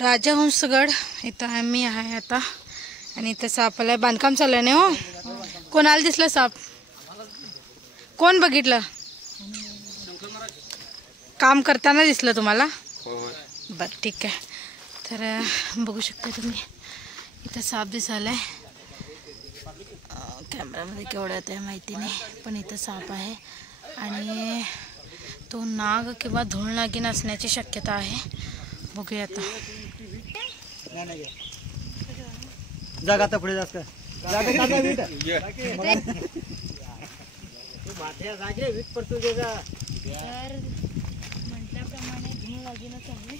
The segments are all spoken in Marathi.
राजहंसगड इथं आम्ही आहे आता आणि इथं सापाला बांधकाम चालू आहे. नाही हो, कोणाला दिसलं साप? कोण बघितलं? काम करताना दिसलं तुम्हाला? बरं ठीक आहे. तर बघू शकता तुम्ही इथं साप दिसायलाय. कॅमेरामध्ये केवढं आहे ते माहिती नाही, पण इथं साप आहे आणि तो नाग किंवा धूळ नागिन असण्याची शक्यता आहे. बघूया आता. जागा आता पुढे जास्त जागा वीट जागे वीट पडतो त्याचा. तर म्हटल्याप्रमाणे धूळ नागिनच आहे,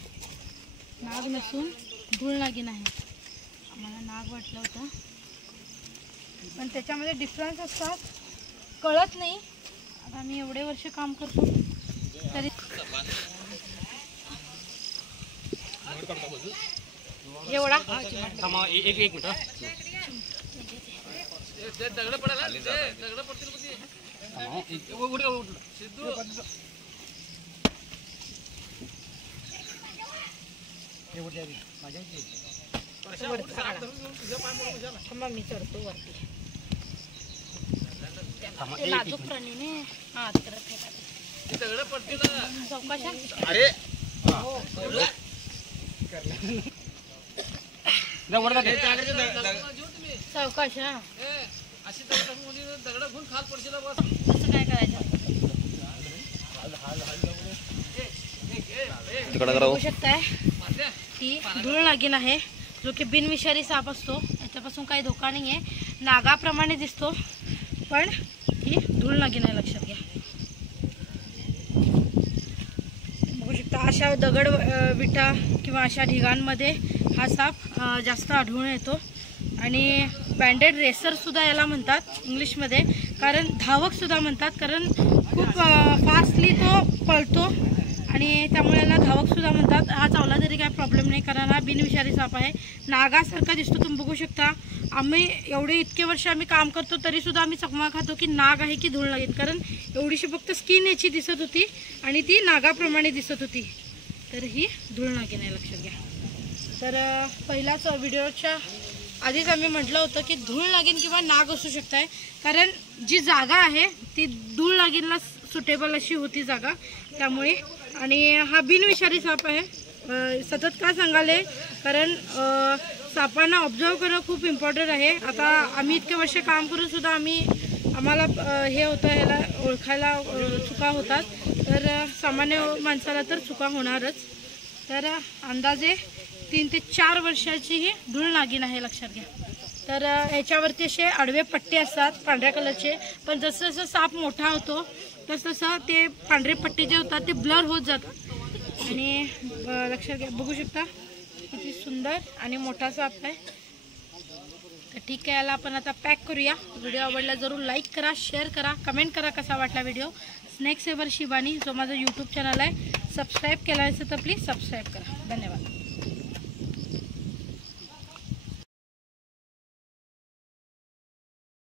नाग नसून धूळ नागिन आहे. आम्हाला नाग वाटलं होतं, पण त्याच्यामध्ये डिफरन्स असतात, कळत नाही. आता आम्ही एवढे वर्ष काम करतो तरी एवढा एक मिनिट दगड पडायला दगड पडतील. मी चढतो वरती. नाजूक प्राणीने हा दगड पडतील चौकाशा. अरे सावकाश दगड घेऊन खाल पडशील. असं काय करायचं? बघू शकताय ती धूळ नागिन आहे, जो की बिनविषारी साप असतो. याच्यापासून काही धोका नाही आहे, नागाप्रमाणे दिसतो, पण ही धूळ नागिन आहे, लक्षात घ्या. बघू शकता अशा दगड विटा किंवा अशा ढिगांमध्ये हा साप जास्त आढळून येतो. आणि बँडेड रेसर सुद्धा याला म्हणतात इंग्लिशमध्ये, कारण धावक सुद्धा म्हणतात, कारण खूप फास्टली तो पळतो आणि त्यामुळे याला धावक सुद्धा म्हणतात. हा चावला तरी काय प्रॉब्लेम नाही, कारण हा बिनविषारी साप आहे. नागासारखा दिसतो, तुम्ही बघू शकता. आम्ही इतके वर्ष आम्ही काम करतो तरीसुद्धा आम्ही चकमा खातो की नाग आहे की धूळ नागिन, कारण एवढीशी फक्त स्किन याची दिसत होती आणि ती नागाप्रमाणे दिसत होती. तर ही धूळ नागिन आहे, लक्षात घ्या. तर पहिलाच व्हिडिओच्या आधीच आम्ही म्हटलं होतं की धूळ नागिन किंवा नाग असू शकत आहे, कारण जी जागा आहे ती धूळ नागिनला सुटेबल अशी होती जागा, त्यामुळे. आणि हा बिनविषारी साप आहे. सतत का सांगाले, कारण सापांना ऑब्झर्व करणं खूप इम्पॉर्टंट आहे. आता आम्ही इतके वर्ष काम करून सुद्धा आम्हाला हे होतं, ह्याला ओळखायला चुका होतात. तर सामान्य माणसाला तर चुका होणारच. तर अंदाजे 3 ते 4 वर्षाची ही धूळ नागिन आहे, लक्षात घ्या. तर याच्यावरती असे आडवे पट्टे असतात पांढऱ्या कलरचे, पण जसं जसं साप मोठा होतो तसं ते पांढरे पट्टे जे होतात ते ब्लर होत जातात. आणि लक्षात घ्या, बघू शकता किती सुंदर आणि मोठा साप आहे. तर ठीक आहे, याला आपण आता पॅक करूया. व्हिडिओ आवडला जरूर लाईक करा, शेअर करा, कमेंट करा कसा वाटला व्हिडिओ. स्नेक सेवर शिवानी जो माझा यूट्यूब चॅनल आहे, सबस्क्राईब केला असेल तर प्लीज सबस्क्राईब करा. धन्यवाद.